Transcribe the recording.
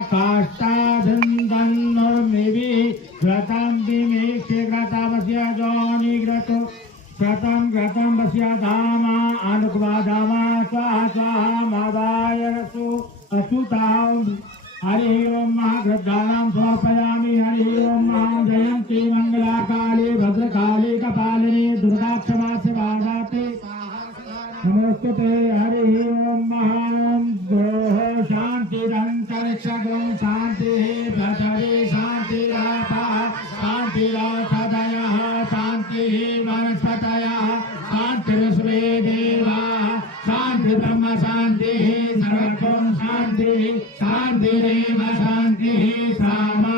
काष्ठाभिन्दन्नर्मिवि घृतं विमेक्ष्य घृतमस्य जोनिघृतो घृतं घृतं वस्य धामा अनुक्वाधामा स्वाहा स्वाहा मादाय रसो अच्युतां हरि ओम महाघृतानां समर्पयामि हरि ओम मां जयन्ती मंगलाकाली भद्रकाली कपालिनी दुर्गा क्षमा शिवा नमस्ते हरि ओम महां गोः शान्तिरन्तरिक्षगुं शान्तिः पृथिवी शान्तिरापः शान्तिरौषधयः शान्तिः वनस्पतयः शान्तिर्विश्वे देवाः शान्ति ब्रह्म शान्तिः सर्वं शान्तिः शान्तिरेव शान्तिः सामा